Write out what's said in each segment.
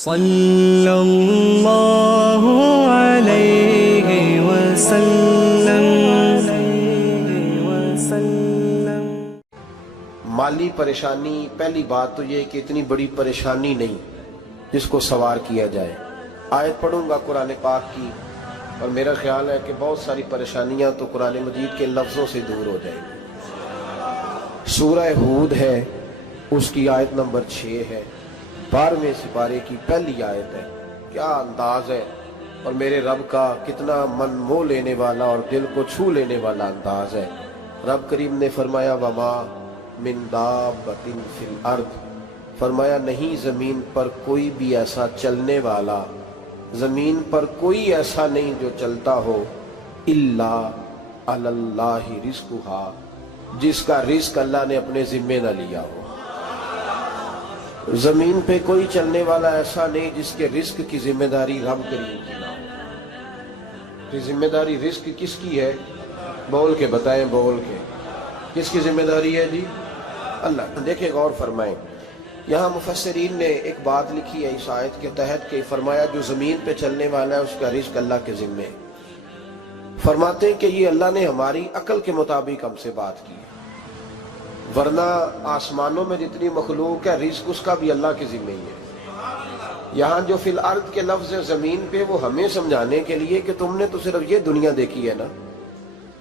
صلی اللہ علیہ وسلم۔ مالی پریشانی، پہلی بات تو یہ کہ اتنی بڑی پریشانی نہیں جس کو سوار کیا جائے۔ آیت پڑھوں گا قرآن پاک کی، اور میرا خیال ہے کہ بہت ساری پریشانیاں تو قرآن مجید کے لفظوں سے دور ہو جائیں گی۔ سورہ ہود ہے، اس کی آیت نمبر 6 ہے، 12ویں سپارے کی پہلی آیت ہے۔ کیا انداز ہے، اور میرے رب کا کتنا من موہ لینے والا اور دل کو چھو لینے والا انداز ہے۔ رب کریم نے فرمایا وما من دابۃ فی الارض، فرمایا نہیں زمین پر کوئی بھی ایسا چلنے والا، زمین پر کوئی ایسا نہیں جو چلتا ہو، الا علی اللہ رزقھا، جس کا رزق اللہ نے اپنے ذمے نہ لیا ہو۔ زمین پہ کوئی چلنے والا ایسا نہیں جس کے رزق کی ذمہ داری رب کریم کی نہ ہو۔ یہ ذمہ داری رزق کس کی ہے؟ بول کے بتائیں، بول کے کس کی ذمہ داری ہے جی؟ اللہ۔ دیکھیں، غور فرمائیں، یہاں مفسرین نے ایک بات لکھی ہے اس آیت کے تحت کہ فرمایا جو زمین پہ چلنے والا ہے اس کا رزق اللہ کے ذمے ہے۔ فرماتے ہیں کہ یہ اللہ نے ہماری عقل کے مطابق ہم سے بات کی ہے، ورنہ آسمانوں میں جتنی مخلوق ہے رزق اس کا بھی اللہ کے ذمہ ہی ہے۔ یہاں جو فی الارض کے لفظ ہے زمین پہ، وہ ہمیں سمجھانے کے لیے کہ تم نے تو صرف یہ دنیا دیکھی ہے نا،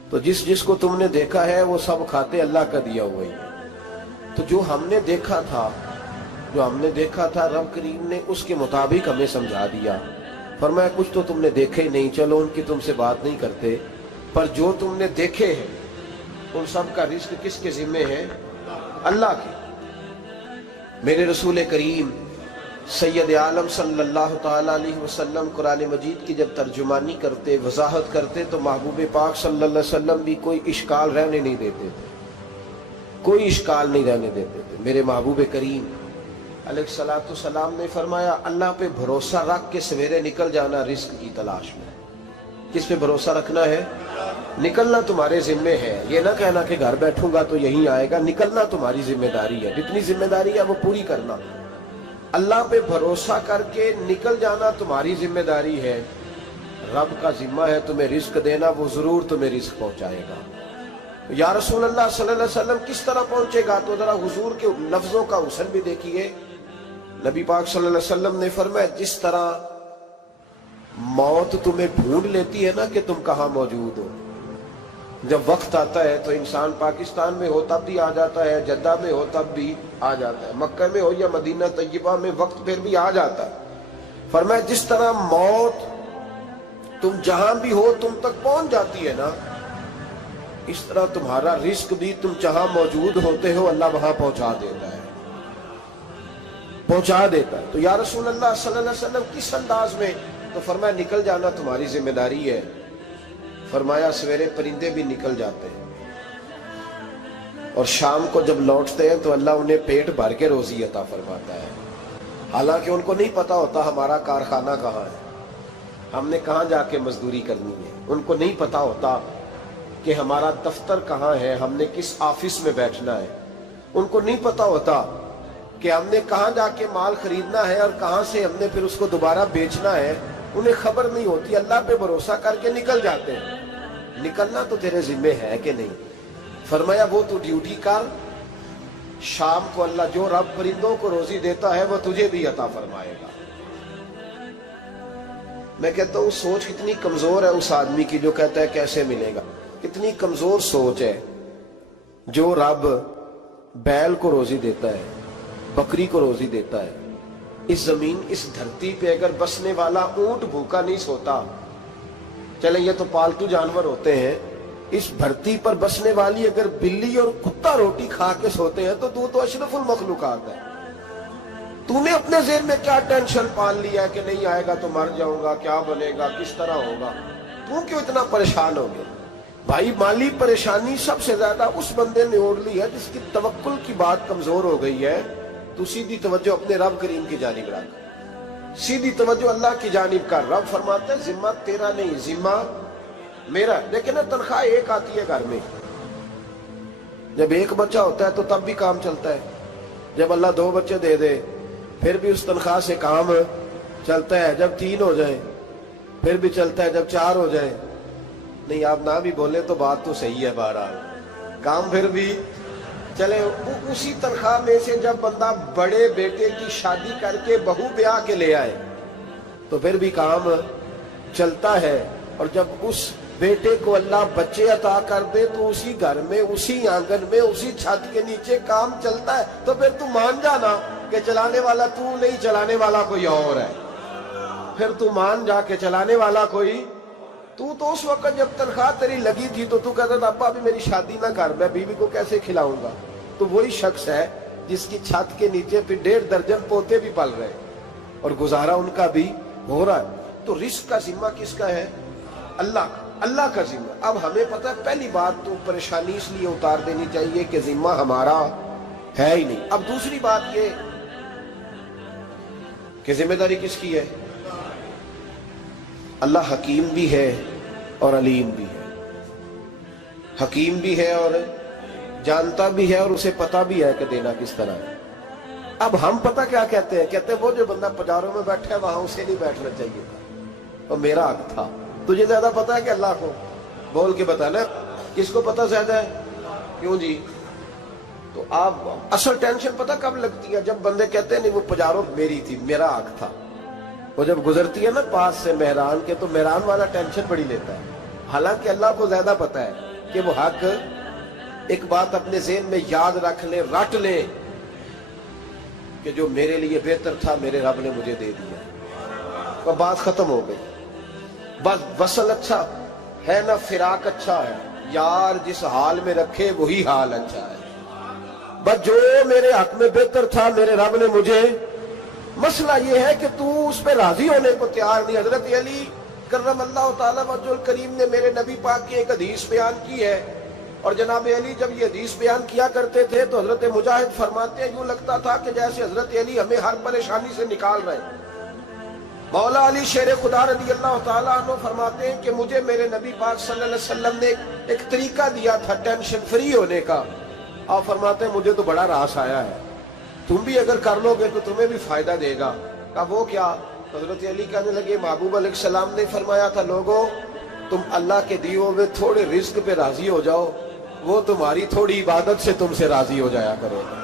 تو جس جس کو تم نے دیکھا ہے وہ سب کھاتے اللہ کا دیا ہوا ہی ہے۔ تو جو ہم نے دیکھا تھا رب کریم نے اس کے مطابق ہمیں سمجھا دیا۔ فرمایا کچھ تو تم نے دیکھے ہی نہیں، چلو ان کی تم سے بات نہیں کرتے، پر جو تم نے دیکھے ہیں ان سب کا رزق کس کے ذمے ہے؟ اللہ کے۔ میرے رسول کریم سید عالم صلی اللہ تعالی علیہ وسلم قرآن مجید کی جب ترجمانی کرتے، وضاحت کرتے، تو محبوب پاک صلی اللہ علیہ وسلم بھی کوئی اشکال رہنے نہیں دیتے تھے، کوئی اشکال نہیں رہنے دیتے تھے۔ میرے محبوب کریم علیہ الصلوۃ والسلام نے فرمایا اللہ پہ بھروسہ رکھ کے سویرے نکل جانا رزق کی تلاش میں۔ کس پہ بھروسہ رکھنا ہے؟ نکلنا تمہارے ذمے ہے، یہ نہ کہنا کہ گھر بیٹھوں گا تو یہی آئے گا، نکلنا تمہاری ذمہ داری ہے، جتنی ذمہ داری ہے وہ پوری کرنا۔ اللہ پہ بھروسہ کر کے نکل جانا تمہاری ذمہ داری ہے، رب کا ذمہ ہے تمہیں رزق دینا، وہ ضرور تمہیں رزق پہنچائے گا۔ یا رسول اللہ صلی اللہ علیہ وسلم کس طرح پہنچے گا؟ تو ذرا حضور کے لفظوں کا حسن بھی دیکھیے۔ نبی پاک صلی اللہ علیہ وسلم نے فرمایا جس طرح موت تمہیں ڈھونڈ لیتی ہے نا کہ تم کہاں موجود ہو، جب وقت آتا ہے تو انسان پاکستان میں ہو تب بھی آ جاتا ہے، جدہ میں ہو تب بھی آ جاتا ہے، مکہ میں ہو یا مدینہ طیبہ میں، وقت پھر بھی آ جاتا ہے۔ فرمایا جس طرح موت تم جہاں بھی ہو تم تک پہنچ جاتی ہے نا، اس طرح تمہارا رزق بھی تم جہاں موجود ہوتے ہو اللہ وہاں پہنچا دیتا ہے، پہنچا دیتا ہے۔ تو یا رسول اللہ صلی اللہ علیہ وسلم کس انداز میں؟ تو فرمایا نکل جانا تمہاری ذمہ داری ہے۔ فرمایا سویرے پرندے بھی نکل جاتے ہیں، اور شام کو جب لوٹتے ہیں تو اللہ انہیں پیٹ بھر کے روزی عطا فرماتا ہے، حالانکہ ان کو نہیں پتا ہوتا ہمارا کارخانہ کہاں ہے، ہم نے کہاں جا کے مزدوری کرنی ہے، ان کو نہیں پتا ہوتا کہ ہمارا دفتر کہاں ہے، ہم نے کس آفس میں بیٹھنا ہے، ان کو نہیں پتا ہوتا کہ ہم نے کہاں جا کے مال خریدنا ہے اور کہاں سے ہم نے پھر اس کو دوبارہ بیچنا ہے، انہیں خبر نہیں ہوتی۔ اللہ پہ بھروسہ کر کے نکل جاتے ہیں۔ نکلنا تو تیرے ذمہ ہے کہ نہیں؟ فرمایا وہ تو ڈیوٹی کر، شام کو اللہ جو رب پرندوں کو روزی دیتا ہے وہ تجھے بھی عطا فرمائے گا۔ میں کہتا ہوں سوچ کتنی کمزور ہے اس آدمی کی جو کہتا ہے کیسے ملے گا۔ کتنی کمزور سوچ ہے جو رب بیل کو روزی دیتا ہے، بکری کو روزی دیتا ہے۔ اس زمین، اس دھرتی پہ اگر بسنے والا اونٹ بھوکا نہیں سوتا، چلیں یہ تو پالتو جانور ہوتے ہیں، اس دھرتی پر بسنے والی اگر بلی اور کتا روٹی کھا کے سوتے ہیں تو اشرف المخلوقات ہے۔ تو نے اپنے ذہن میں کیا ٹینشن پال لیا ہے کہ نہیں آئے گا تو مر جاؤں گا، کیا بنے گا، کس طرح ہوگا؟ تو کیوں اتنا پریشان ہو گیا؟ بھائی مالی پریشانی سب سے زیادہ اس بندے نے اوڑھ لی ہے جس کی توکل کی بات کمزور ہو گئی ہے۔ تو سیدھی توجہ اپنے رب کریم کی جانب رکھ، سیدھی توجہ اللہ کی جانب کر۔ رب فرماتا ہے ذمہ تیرا نہیں، ذمہ میرا۔ لیکن تنخواہ ایک آتی ہے گھر میں، جب ایک بچہ ہوتا ہے تو تب بھی کام چلتا ہے، جب اللہ 2 بچے دے دے پھر بھی اس تنخواہ سے کام چلتا ہے جب 3 ہو جائیں، پھر بھی چلتا ہے جب 4 ہو جائیں. نہیں آپ نہ بھی بولیں تو بات تو صحیح ہے، بہرحال کام پھر بھی چلے. اسی تنخواہ میں سے جب بندہ بڑے بیٹے کی شادی کر کے بہو بیاہ کے لے آئے تو پھر بھی کام چلتا ہے. اور جب اس بیٹے کو اللہ بچے عطا کر دے تو اسی گھر میں، اسی آنگن میں، اسی چھت کے نیچے کام چلتا ہے. تو پھر تو مان جانا کہ چلانے والا تو نہیں، چلانے والا کوئی اور ہے. پھر تو مان جا کے چلانے والا کوئی تو اس وقت جب تنخواہ تیری لگی تھی تو کہتا تھا ابا ابھی میری شادی نہ کر، میں بیوی کو کیسے کھلاؤں گا. تو وہی شخص ہے جس کی چھت کے نیچے پھر 1.5 درجن پوتے بھی پل رہے اور گزارا ان کا بھی ہو رہا ہے. تو رزق کا ذمہ کس کا ہے؟ اللہ کا، اللہ کا ذمہ. اب ہمیں پتہ ہے پہلی بات تو پریشانی اس لیے اتار دینی چاہیے کہ ذمہ ہمارا ہے ہی نہیں. اب دوسری بات یہ کہ ذمہ داری کس کی ہے؟ اللہ حکیم بھی ہے اور علیم بھی ہے. حکیم بھی ہے اور جانتا بھی ہے اور اسے پتہ بھی ہے کہ دینا کس طرح ہے. اب ہم پتہ کیا کہتے ہیں؟ کہتے ہیں وہ جو بندہ پجاروں میں بیٹھا ہے وہاں اسے نہیں بیٹھنا چاہیے تھا، اور میرا حق تھا. تجھے زیادہ پتہ ہے کہ اللہ کو؟ بول کے بتانا کس کو پتہ زیادہ ہے؟ کیوں جی؟ تو آپ اصل ٹینشن پتہ کب لگتی ہے؟ جب بندے کہتے ہیں نہیں وہ پجاروں میری تھی، میرا حق تھا. وہ جب گزرتی ہے نا پاس سے مہران کے تو مہران والا ٹینشن بڑی لیتا ہے. حالانکہ اللہ کو زیادہ پتہ ہے کہ وہ حق. ایک بات اپنے ذہن میں یاد رکھ لیں، رٹ لیں کہ جو میرے لیے بہتر تھا میرے رب نے مجھے دے دیا. اور بات ختم ہو گئی. بس وصل اچھا ہے نہ فراق اچھا ہے، یار جس حال میں رکھے وہی حال اچھا ہے. بس جو میرے حق میں بہتر تھا میرے رب نے مجھے. مسئلہ یہ ہے کہ تو اس پہ راضی ہونے کو تیار نہیں. حضرت علی کرم اللہ تعالیٰ وجہ الکریم نے میرے نبی پاک کی ایک حدیث بیان کی ہے، اور جناب علی جب یہ حدیث بیان کیا کرتے تھے تو حضرت مجاہد فرماتے ہیں یوں لگتا تھا کہ جیسے حضرت علی ہمیں ہر پریشانی سے نکال رہے ہیں. مولا علی شیر خدا رضی اللہ تعالیٰ عنہ فرماتے ہیں کہ مجھے میرے نبی پاک صلی اللہ علیہ وسلم نے ایک طریقہ دیا تھا ٹینشن فری ہونے کا. آپ فرماتے ہیں مجھے تو بڑا راس آیا ہے، تم بھی اگر کر لو گے تو تمہیں بھی فائدہ دے گا. کہا وہ کیا؟ حضرت علی کہنے لگے محبوب علیہ السلام نے فرمایا تھا لوگوں تم اللہ کے دیے ہوئے تھوڑے رزق پہ راضی ہو جاؤ، وہ تمہاری تھوڑی عبادت سے تم سے راضی ہو جایا کرے گا.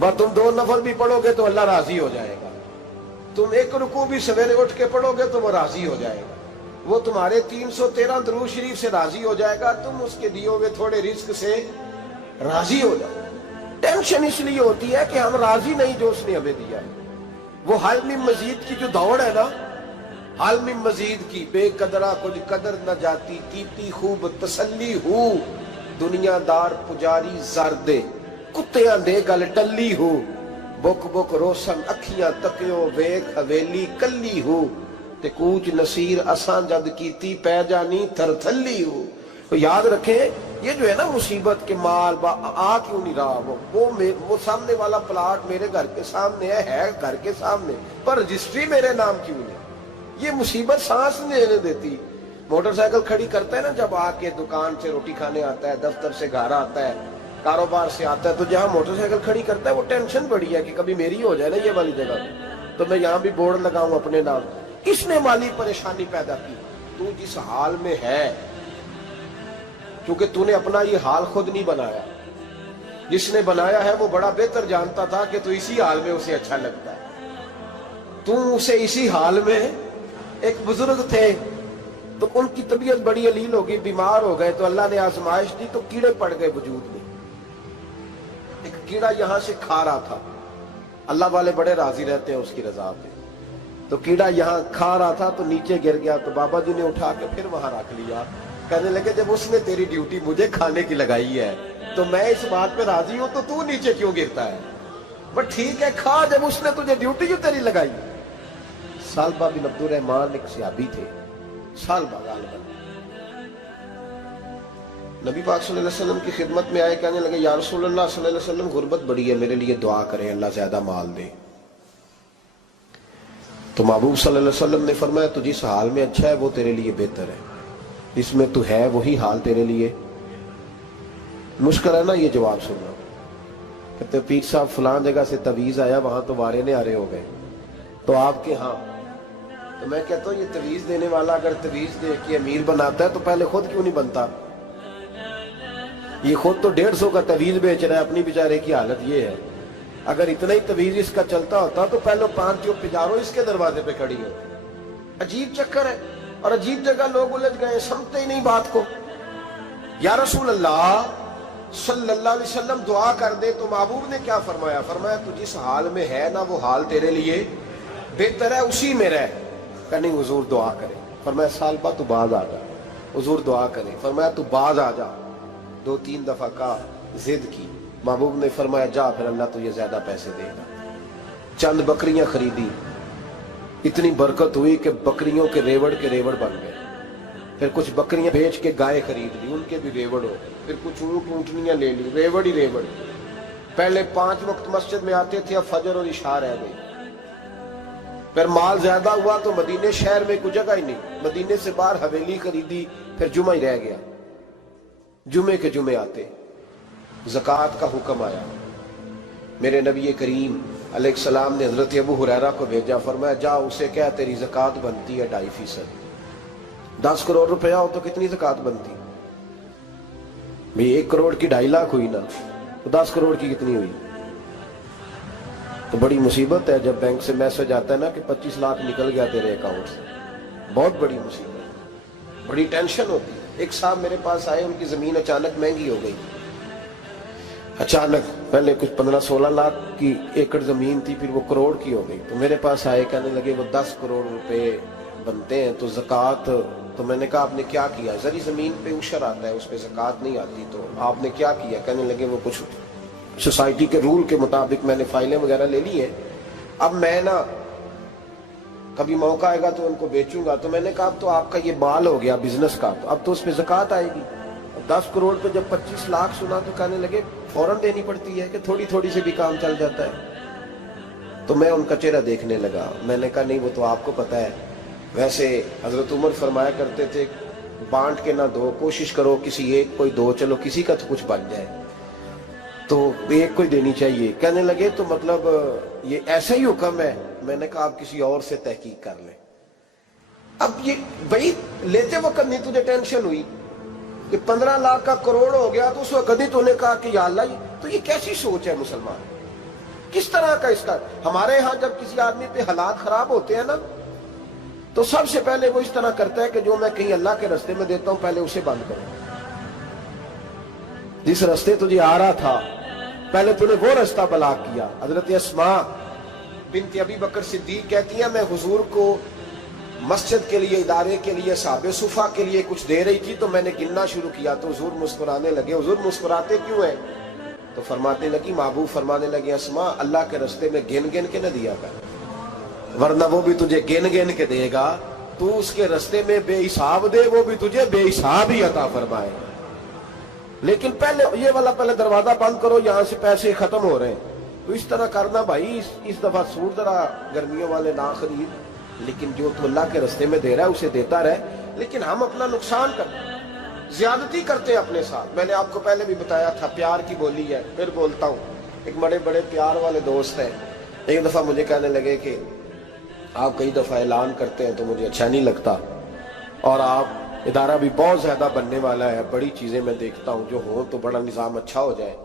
بس تم 2 نفل بھی پڑھو گے تو اللہ راضی ہو جائے گا. تم 1 رکوع بھی سویرے اٹھ کے پڑھو گے تو وہ راضی ہو جائے گا. وہ تمہارے 313 درود شریف سے راضی ہو جائے گا. تم اس کے دیے ہوئے تھوڑے رزق سے راضی ہو جاؤ. ٹینشن اس لیے ہوتی ہے کہ ہم راضی نہیں جو اس نے ہمیں دیا ہے. وہ حل میں مزید کی جو دوڑ ہے نا، حل میں مزید کی، بے قدرہ کچھ قدر نہ جاتی، کیتی خوب تسلی ہو، دنیا دار پجاری زردے، کتیاں دے گل ٹلی ہو، بک بک روشن اکھیاں تکیو ویک حویلی کلی ہو، تے کوچ نصیر اساں جد کیتی پہ جانی تھر تھلی ہو. تو یاد رکھیں یہ جو ہے نا مصیبت کے مال آ کیوں نہیں رہا، وہ سامنے والا پلاٹ میرے گھر کے سامنے ہے گھر کے سامنے، پر رجسٹری میرے نام کیوں نہیں؟ یہ مصیبت سانس نہیں لینے دیتی. موٹر سائیکل کھڑی کرتا ہے نا جب آ کے دکان سے روٹی کھانے آتا ہے، دفتر سے گھر آتا ہے، کاروبار سے آتا ہے، تو جہاں موٹر سائیکل کھڑی کرتا ہے وہ ٹینشن بڑی ہے کہ کبھی میری ہو جائے نا یہ والی جگہ تو میں یہاں بھی بورڈ لگاؤں اپنے نام. کس نے مالی پریشانی پیدا کی؟ تو جس حال میں ہے، کیونکہ تو نے اپنا یہ حال خود نہیں بنایا، جس نے بنایا ہے وہ بڑا بہتر جانتا تھا کہ تو اسی حال میں اسے اچھا لگتا ہے. تو اسے اسی حال میں. ایک بزرگ تھے تو ان کی طبیعت بڑی علیل ہو گئی، بیمار ہو گئے، تو اللہ نے آزمائش دی تو کیڑے پڑ گئے وجود میں. ایک کیڑا یہاں سے کھا رہا تھا، اللہ والے بڑے راضی رہتے ہیں اس کی رضا پہ. تو کیڑا یہاں کھا رہا تھا تو نیچے گر گیا، تو بابا جی نے اٹھا کے پھر وہاں رکھ لیا. کہنے لگے جب اس نے تیری ڈیوٹی مجھے کھانے کی لگائی ہے تو میں اس بات پہ راضی ہوں، تو نیچے کیوں گرتا ہے؟ بٹ ٹھیک ہے کھا، جب اس نے تجھے ڈیوٹی جو تیری لگائی. سالبہ بن عبد الرحمن ایک صحابی تھے، سالبہ غالباً نبی پاک صلی اللہ علیہ وسلم کی خدمت میں آئے. کہنے لگے یا رسول اللہ صلی اللہ علیہ وسلم غربت بڑی ہے، میرے لیے دعا کریں اللہ زیادہ مال دے. تو محبوب صلی اللہ علیہ وسلم نے فرمایا تو جس حال میں اچھا ہے وہ تیرے لیے بہتر ہے، اس میں تو ہے وہی حال تیرے لیے. مشکل ہے نا یہ جواب سننا. کہتے پیر صاحب فلان جگہ سے تویز آیا، وہاں تو وارے نے آرے ہو گئے. تو آپ کے ہاں. تو میں کہتا ہوں یہ تویز دینے والا اگر تویز دے کے امیر بناتا ہے تو پہلے خود کیوں نہیں بنتا؟ یہ خود تو 150 کا تویز بیچ رہا ہے. اپنی بیچارے کی حالت یہ ہے. اگر اتنا ہی تویز اس کا چلتا ہوتا تو پہلے 5 جو پجاروں اس کے دروازے پہ کھڑی ہوتی. عجیب چکر ہے اور عجیب جگہ لوگ الجھ گئے, سمجھتے ہی نہیں بات کو. یا رسول اللہ صلی اللہ علیہ وسلم دعا کر دے تو محبوب نے کیا فرمایا؟ فرمایا تو جس حال میں ہے نا وہ حال تیرے لیے بہتر ہے, اسی میں رہ. کہ نہیں حضور دعا کرے. فرمایا سال بعد تو باز آ جا. حضور دعا کرے. فرمایا تو باز آ جا. 2-3 دفعہ کا ضد کی. محبوب نے فرمایا جا پھر اللہ تجھے زیادہ پیسے دے گا. چند بکریاں خریدی, اتنی برکت ہوئی کہ بکریوں کے ریوڑ بن گئے. پھر کچھ بکریاں بیچ کے گائے خرید لی, ان کے بھی ریوڑ ہو. پھر کچھ اونٹنیاں لے لی, ریوڑ ہی ریوڑ. پہلے 5 وقت مسجد میں آتے تھے, اب فجر اور عشاء رہ گئی. پھر مال زیادہ ہوا تو مدینے شہر میں کوئی جگہ ہی نہیں, مدینے سے باہر حویلی خریدی, پھر جمعہ ہی رہ گیا. جمعے کے جمعے آتے. زکوٰۃ کا حکم آیا. میرے نبی کریم علیہ السلام نے حضرت ابو ہریرہ کو بھیجا. فرمایا جا اسے کہہ تیری زکوٰۃ بنتی ہے 2.5%. 10 کروڑ روپیہ ہو تو کتنی زکوٰۃ بنتی؟ بھئی 1 کروڑ کی 2.5 لاکھ ہوئی نا, تو 10 کروڑ کی کتنی ہوئی؟ تو بڑی مصیبت ہے جب بینک سے میسج آتا ہے نا کہ 25 لاکھ نکل گیا تیرے اکاؤنٹ سے. بہت بڑی مصیبت, بڑی ٹینشن ہوتی ہے. ایک صاحب میرے پاس آئے, ان کی زمین اچانک مہنگی ہو گئی. اچانک پہلے کچھ 15-16 لاکھ کی ایکڑ زمین تھی, پھر وہ کروڑ کی ہو گئی. تو میرے پاس آئے, کہنے لگے وہ 10 کروڑ روپے بنتے ہیں تو زکوٰۃ. تو میں نے کہا آپ نے کیا کیا؟ زری زمین پہ عشر آتا ہے, اس پہ زکوٰۃ نہیں آتی, تو آپ نے کیا کیا؟ کہنے لگے وہ کچھ سوسائٹی کے رول کے مطابق میں نے فائلیں وغیرہ لے لی ہیں, اب میں نا کبھی موقع آئے گا تو ان کو بیچوں گا. تو میں نے کہا اب تو آپ کا یہ مال ہو گیا بزنس کا, تو اب تو اس پہ زکوٰۃ آئے گی. 10 کروڑ پہ جب 25 لاکھ سنا تو کہنے لگے فوراً دینی پڑتی ہے کہ تھوڑی تھوڑی سے بھی کام چل جاتا ہے. تو میں ان کا چہرہ دیکھنے لگا. میں نے کہا نہیں وہ تو آپ کو پتہ ہے. ویسے حضرت عمر فرمایا کرتے تھے بانٹ کے نہ دو, کوشش کرو کسی ایک کوئی دو, چلو کسی کا تو کچھ بن جائے. تو ایک کوئی دینی چاہیے. کہنے لگے تو مطلب یہ ایسا ہی حکم ہے؟ میں نے کہا آپ کسی اور سے تحقیق کر لیں. اب یہ بھائی لیتے وقت نہیں تجھے ٹینشن ہوئی کہ 15 لاکھ کا کروڑ ہو گیا, تو اس وقت کبھی تو نے کہا کہ یا اللہ, تو یہ کیسی سوچ ہے مسلمان؟ کس طرح کا اس کا؟ ہمارے ہاں جب کسی آدمی پہ حالات خراب ہوتے ہیں نا, تو سب سے پہلے وہ اس طرح کرتا ہے کہ جو میں کہیں اللہ کے رستے میں دیتا ہوں پہلے اسے بند کرو. جس رستے تجھے آ رہا تھا پہلے تو نے وہ رستہ بلاک کیا. حضرت اسماء بنت ابی بکر صدیق کہتی ہیں میں حضور کو مسجد کے لیے, ادارے کے لیے, صحابہ صفحہ کے لیے کچھ دے رہی تھی, تو میں نے گننا شروع کیا تو حضور مسکرانے لگے. حضور مسکراتے کیوں ہیں؟ تو فرمانے لگی, محبوب فرمانے لگے اسماء اللہ کے رستے میں گن گن کے نہ دیا کر, ورنہ وہ بھی تجھے گن گن کے دے گا. تو اس کے رستے میں بے حساب دے, وہ بھی تجھے بے حساب ہی عطا فرمائے. لیکن پہلے یہ والا پہلے دروازہ بند کرو, یہاں سے پیسے ختم ہو رہے ہیں. تو اس طرح کرنا بھائی. اس دفعہ سوٹ ذرا گرمیوں والے نہ خرید, لیکن جو تو اللہ کے رستے میں دے رہا ہے اسے دیتا رہے. لیکن ہم اپنا نقصان کرتے ہیں, زیادتی کرتے ہیں اپنے ساتھ. میں نے آپ کو پہلے بھی بتایا تھا پیار کی بولی ہے, پھر بولتا ہوں. ایک بڑے بڑے پیار والے دوست ہیں, ایک دفعہ مجھے کہنے لگے کہ آپ کئی دفعہ اعلان کرتے ہیں تو مجھے اچھا نہیں لگتا, اور آپ ادارہ بھی بہت زیادہ بننے والا ہے, بڑی چیزیں میں دیکھتا ہوں جو ہوں تو بڑا نظام اچھا ہو جائے,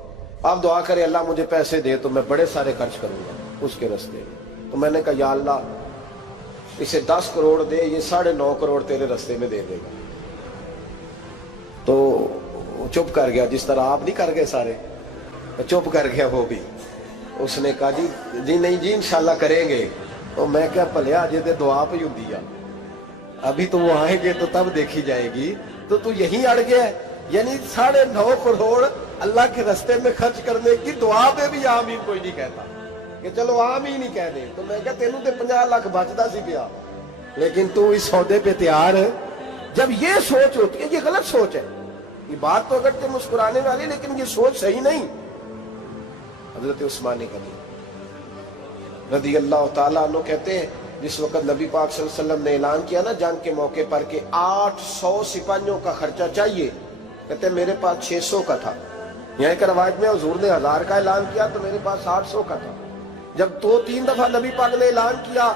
آپ دعا کریں اللہ مجھے پیسے دے تو میں بڑے سارے خرچ کروں گا اس کے رستے. تو میں نے کہا یا اللہ اسے 10 کروڑ دے, یہ 9.5 کروڑ تیرے رستے میں دے دے گا. تو چپ کر گیا, جس طرح آپ نہیں کر گئے سارے, چپ کر گیا وہ بھی. اس نے کہا جی نہیں جی انشاءاللہ کریں گے. تو میں کیا پلیا جی دے دعا پہ ہوں دیا, ابھی تو وہ آئیں گے تو تب دیکھی جائے گی. تو یہیں اڑ گیا ہے. یعنی 9.5 کروڑ اللہ کے رستے میں خرچ کرنے کی دعا پہ بھی آمین کوئی نہیں کہتا کہ چلو آمین ہی کہہ دیں. تو میں کہا تینوں تے 50 لاکھ بچتا سی پیا, لیکن تو اس سودے پہ تیار ہے. جب یہ سوچ ہوتی ہے, یہ غلط سوچ ہے. یہ بات تو اگر تے مسکرانے والی, لیکن یہ سوچ صحیح نہیں. حضرت عثمان غنی رضی اللہ تعالیٰ عنہ کہتے ہیں جس وقت نبی پاک صلی اللہ علیہ وسلم نے اعلان کیا نا جنگ کے موقع پر کہ 800 سپاہیوں کا خرچہ چاہیے, کہتے ہیں میرے پاس 600 کا تھا. یہاں ایک روایت میں حضور نے 1000 کا اعلان کیا تو میرے پاس 800 کا تھا. جب 2-3 دفعہ نبی پاک نے اعلان کیا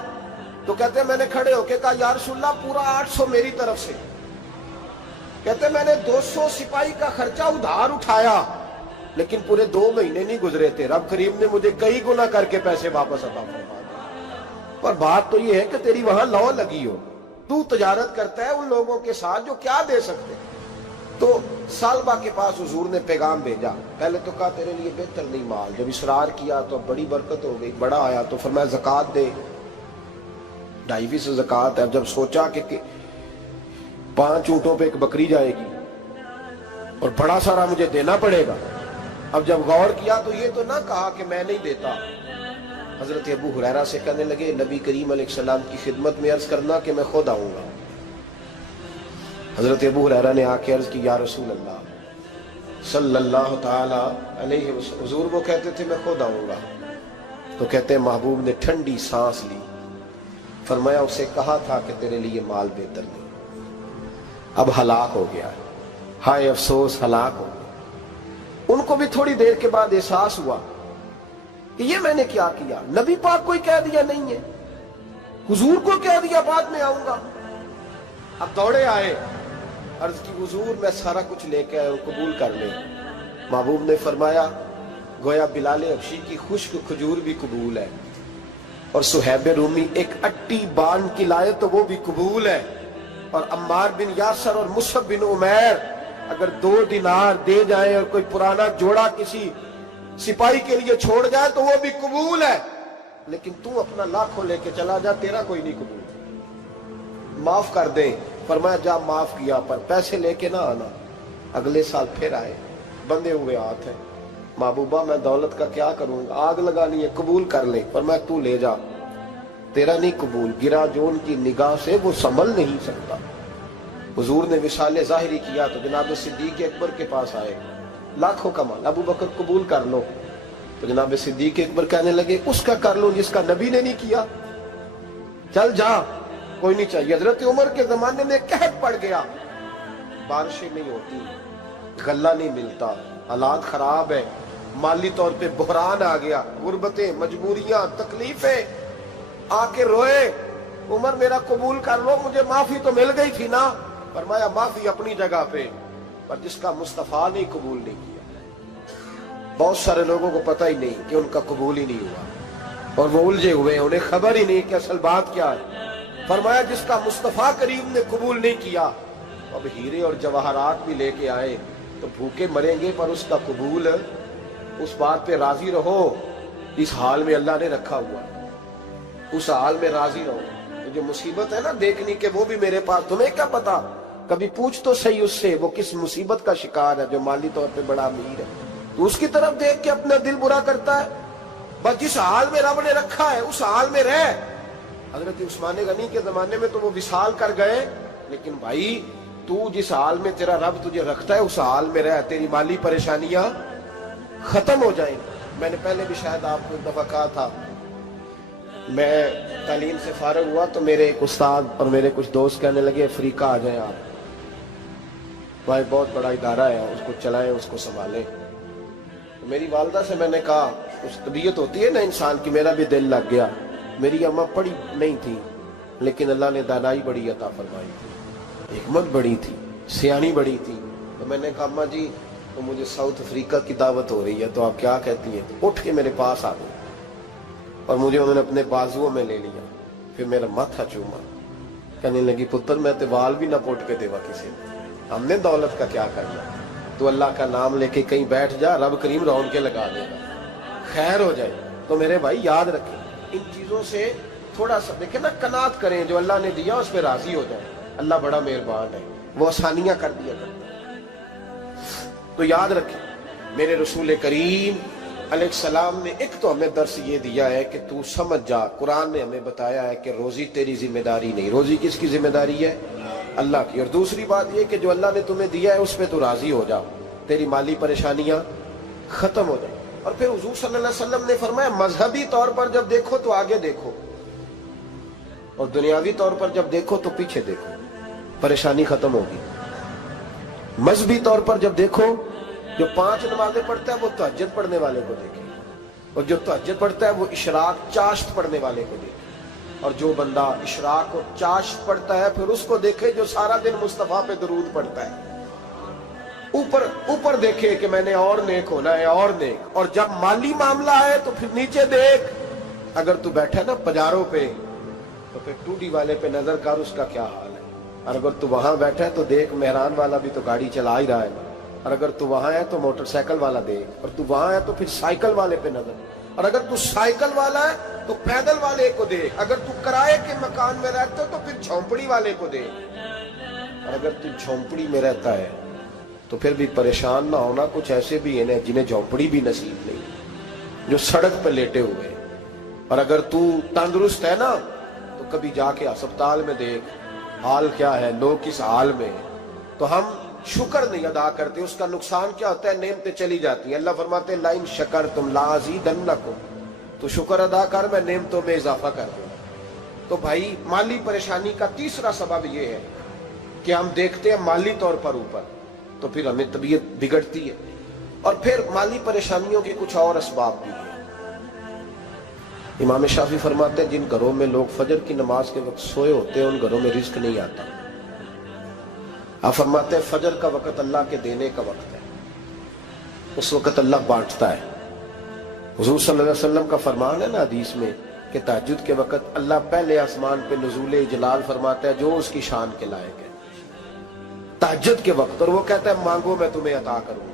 تو کہتے ہیں میں نے کھڑے ہو کے کہا یا رسول اللہ پورا 800 میری طرف سے. کہتے ہیں میں نے 200 سپاہی کا خرچہ ادھار اٹھایا لیکن پورے 2 مہینے نہیں گزرے تھے, رب کریم نے مجھے کئی گنا کر کے پیسے واپس عطا فرما دیے. پر بات تو یہ ہے کہ تیری وہاں لو لگی ہو, تو تجارت کرتا ہے ان لوگوں کے ساتھ جو کیا دے سکتے. تو سالبہ کے پاس حضور نے پیغام بھیجا. پہلے تو کہا تیرے لیے بہتر نہیں مال, جب اصرار کیا تو بڑی برکت ہو گئی, بڑا آیا تو فرمایا زکوٰۃ دے, 2.5 زکوٰۃ ہے. جب سوچا کہ 5 اونٹوں پہ ایک بکری جائے گی اور بڑا سارا مجھے دینا پڑے گا, اب جب غور کیا تو یہ تو نہ کہا کہ میں نہیں دیتا. حضرت ابو ہریرہ سے کہنے لگے نبی کریم علیہ السلام کی خدمت میں عرض کرنا کہ میں خود آؤں گا. حضرت ابو ہریرہ نے آ کے عرض کی یا رسول اللہ صلی اللہ تعالی علیہ وسلم, حضور وہ کہتے تھے میں خود آؤں گا. تو کہتے ہیں محبوب نے ٹھنڈی سانس لی, فرمایا اسے کہا تھا کہ تیرے لیے مال بہتر نہیں, اب ہلاک ہو گیا ہے, ہائے افسوس ہلاک ہو گیا. ان کو بھی تھوڑی دیر کے بعد احساس ہوا کہ یہ میں نے کیا کیا, نبی پاک کو ہی کہہ دیا نہیں ہے, حضور کو کہہ دیا بعد میں آؤں گا. اب دوڑے آئے, عرض کی حضور میں سارا کچھ لے کے آئے ہوں, قبول کر لیں. محبوب نے فرمایا گویا بلال حبشی کی خشک کھجور بھی قبول ہے, اور صہیب رومی ایک اٹی بان کی لائے تو وہ بھی قبول ہے, اور عمار بن یاسر اور مصعب بن عمیر اگر 2 دینار دے جائیں اور کوئی پرانا جوڑا کسی سپاہی کے لیے چھوڑ جائے تو وہ بھی قبول ہے, لیکن تو اپنا لاکھوں لے کے چلا جا, تیرا کوئی نہیں قبول. معاف کر دیں. فرمایا جا معاف کیا, پر پیسے لے کے نہ آنا. اگلے سال پھر آئے, بندے ہوئے ہاتھ ہیں. محبوبہ میں دولت کا کیا کروں گا, آگ لگا لیے, قبول کر لیں. فرمایا تو لے جا, تیرا نہیں قبول. گرا جو ان کی نگاہ سے وہ سنبھل نہیں سکتا. حضور نے وصال ظاہری کیا تو جناب صدیق اکبر کے پاس آئے, لاکھوں کا مال, ابو بکر قبول کر لو. تو جناب صدیق اکبر کہنے لگے اس کا کر لو جس کا نبی نے نہیں کیا, چل جا کوئی نہیں چاہیے. حضرت عمر کے زمانے میں قحط پڑ گیا, بارشیں نہیں ہوتی, غلہ نہیں ملتا, حالات خراب ہے, مالی طور پہ بحران آ گیا, غربتیں, مجبوریاں, تکلیفیں. آ کے روئے, عمر میرا قبول کر لو, مجھے معافی تو مل گئی تھی نا. فرمایا معافی اپنی جگہ پہ, پر جس کا مصطفیٰ نے قبول نہیں کیا. بہت سارے لوگوں کو پتہ ہی نہیں کہ ان کا قبول ہی نہیں ہوا, اور وہ الجھے ہوئے, انہیں خبر ہی نہیں کہ اصل بات کیا ہے. فرمایا جس کا مصطفیٰ کریم نے قبول نہیں کیا, اب ہیرے اور جواہرات بھی لے کے آئے تو بھوکے مریں گے, پر اس کا قبول, اس بات پہ راضی رہو. اس حال میں اللہ نے رکھا ہوا, اس حال میں راضی رہو. جو مصیبت ہے نا دیکھنی کہ وہ بھی میرے پاس, تمہیں کیا پتا, کبھی پوچھ تو صحیح اس سے وہ کس مصیبت کا شکار ہے جو مالی طور پہ بڑا امیر ہے. تو اس کی طرف دیکھ کے اپنا دل برا کرتا ہے. بس جس حال میں رب نے رکھا ہے اس حال میں رہ. حضرت عثمان غنی کے زمانے میں تو وہ وصال کر گئے, لیکن بھائی تو جس حال میں تیرا رب تجھے رکھتا ہے اس حال میں رہ, تیری مالی پریشانیاں ختم ہو جائیں. میں نے پہلے بھی شاید آپ کو ایک دفعہ کہا تھا, میں تعلیم سے فارغ ہوا تو میرے ایک استاد اور میرے کچھ دوست کہنے لگے افریقہ آ جائیں آپ, بھائی بہت بڑا ادارہ ہے, اس کو چلائیں, اس کو سنبھالیں. میری والدہ سے میں نے کہا, اس طبیعت ہوتی ہے نا انسان کی, میرا بھی دل لگ گیا. میری اماں پڑھی نہیں تھی لیکن اللہ نے دانائی بڑی عطا فرمائی تھی, حکمت بڑی تھی, سیانی بڑی تھی. تو میں نے کہا اماں جی تو مجھے ساؤتھ افریقہ کی دعوت ہو رہی ہے, تو آپ کیا کہتی ہیں. اٹھ کے میرے پاس آ گئی اور مجھے انہوں نے اپنے بازوؤں میں لے لیا, پھر میرا ماتھا چوما, کہنے لگی پتر میں تے وال بھی نہ پوٹ کے دیوا کسی نے, ہم نے دولت کا کیا کرنا, تو اللہ کا نام لے کے کہیں بیٹھ جا, رب کریم رون کے لگا دے گا, خیر ہو جائے. تو میرے بھائی یاد رکھیں ان چیزوں سے تھوڑا سا دیکھیں نا, قناعت کریں, جو اللہ نے دیا اس پہ راضی ہو جائیں. اللہ بڑا مہربان ہے, وہ آسانیاں کر دیا کرتا ہے. تو یاد رکھیں میرے رسول کریم علیہ السلام نے ایک تو ہمیں درس یہ دیا ہے کہ تو سمجھ جا, قرآن نے ہمیں بتایا ہے کہ روزی تیری ذمہ داری نہیں, روزی کس کی ذمہ داری ہے, اللہ کی. اور دوسری بات یہ کہ جو اللہ نے تمہیں دیا ہے اس پہ تو راضی ہو جا, تیری مالی پریشانیاں ختم ہو جائیں. اور پھر حضور صلی اللہ علیہ وسلم نے فرمایا مذہبی طور پر جب دیکھو تو آگے دیکھو, اور دنیاوی طور پر جب دیکھو تو پیچھے دیکھو, پریشانی ختم ہوگی. مذہبی طور پر جب دیکھو, جو 5 نمازیں پڑھتا ہے وہ تہجد پڑھنے والے کو دیکھے, اور جو تہجد پڑھتا ہے وہ اشراق چاشت پڑھنے والے کو دیکھے. اور جو بندہ اشراق اور چاش پڑھتا ہے پھر اس کو دیکھے جو سارا دن مصطفیٰ پہ درود پڑھتا ہے. اوپر دیکھے کہ میں نے اور نیک ہونا ہے اور نیک. اور جب مالی معاملہ ہے تو پھر نیچے دیکھ. اگر تو بیٹھا نا پجاروں پہ تو پھر ٹوڈی والے پہ نظر کر اس کا کیا حال ہے. اور اگر تو وہاں بیٹھا ہے تو دیکھ مہران والا بھی تو گاڑی چلا ہی رہا ہے. اور اگر تو وہاں ہے تو موٹر سائیکل والا دیکھ. اور تو وہاں ہے تو پھر سائیکل والے پہ نظر. اور اگر تو سائیکل والا ہے تو پیدل والے کو دیکھ. اگر تو کرائے کے مکان میں رہتا ہے تو پھر جھونپڑی والے کو دیکھ. اور اگر تو جھونپڑی میں رہتا ہے تو پھر بھی پریشان نہ ہونا. کچھ ایسے بھی ہیں جنہیں جھونپڑی بھی نصیب نہیں, جو سڑک پہ لیٹے ہوئے. اور اگر تو تندرست ہے نا تو کبھی جا کے اسپتال میں دیکھ حال کیا ہے, لوگ کس حال میں. تو ہم شکر نہیں ادا کرتے. اس کا نقصان کیا ہوتا ہے, نعمتیں چلی جاتی ہیں. اللہ فرماتے ہیں لئن شکرتم لازیدنکم, تو شکر ادا کر میں نعمتوں میں اضافہ کر دوں. تو بھائی مالی پریشانی کا تیسرا سبب یہ ہے کہ ہم دیکھتے ہیں مالی طور پر اوپر, تو پھر ہمیں طبیعت بگڑتی ہے. اور پھر مالی پریشانیوں کے کچھ اور اسباب بھی ہیں. امام شافعی فرماتے ہیں جن گھروں میں لوگ فجر کی نماز کے وقت سوئے ہوتے ہیں ان گھروں میں رزق نہیں آتا. آپ فرماتے ہیں فجر کا وقت اللہ کے دینے کا وقت ہے, اس وقت اللہ بانٹتا ہے. حضور صلی اللہ علیہ وسلم کا فرمان ہے نا حدیث میں کہ تہجد کے وقت اللہ پہلے آسمان پہ نزول جلال فرماتا ہے جو اس کی شان کے لائق ہے تہجد کے وقت, اور وہ کہتا ہے مانگو میں تمہیں عطا کروں گا.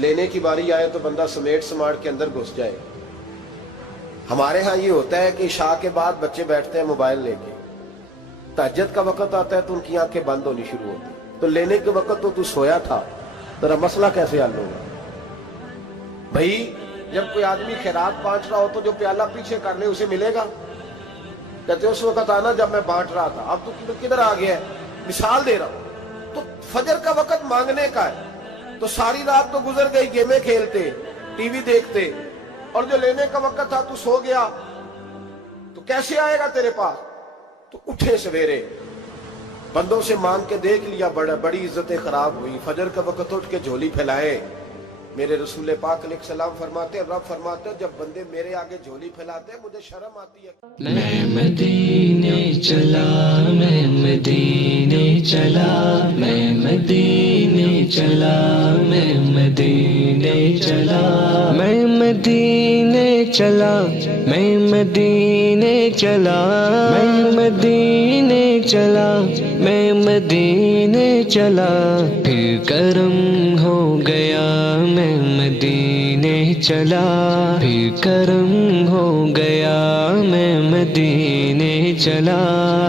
لینے کی باری آئے تو بندہ سمیٹ سماٹ کے اندر گھس جائے. ہمارے ہاں یہ ہوتا ہے کہ عشاء کے بعد بچے بیٹھتے ہیں موبائل لے کے, تہجد کا وقت آتا ہے تو ان کی آنکھیں بند ہونی شروع ہوتی. تو لینے کے وقت تو سویا تھا, ذرا مسئلہ کیسے حل ہوگا بھائی؟ جب کوئی آدمی خیرات بانٹ رہا ہو تو جو پیالہ پیچھے کر لے اسے ملے گا. کہتے اس وقت آنا جب میں بانٹ رہا تھا, اب تو کدھر آ گیا ہے. مثال دے رہا ہوں. تو فجر کا وقت مانگنے کا ہے, تو ساری رات تو گزر گئی گیمیں کھیلتے, ٹی وی دیکھتے, اور جو لینے کا وقت تھا تو سو گیا, تو کیسے آئے گا تیرے پاس؟ تو اٹھے سویرے, بندوں سے مانگ کے دیکھ لیا, بڑی عزتیں خراب ہوئی. فجر کا وقت اٹھ کے جھولی پھیلائے. میرے رسول پاک علیہ السلام فرماتے ہیں, رب فرماتے ہیں جب بندے میرے آگے جھولی پھیلاتے ہیں مجھے شرم آتی ہے. میں مدینے چلا, میں مدینے چلا, میں مدینے چلا, میں مدینے چلا, میں مدینے چلا, میں مدینے چلا, میں مدینے چلا, میں مدینے چلا, پھر کرم ہو گیا میں مدینے چلا, پھر کرم ہو گیا میں مدینے چلا.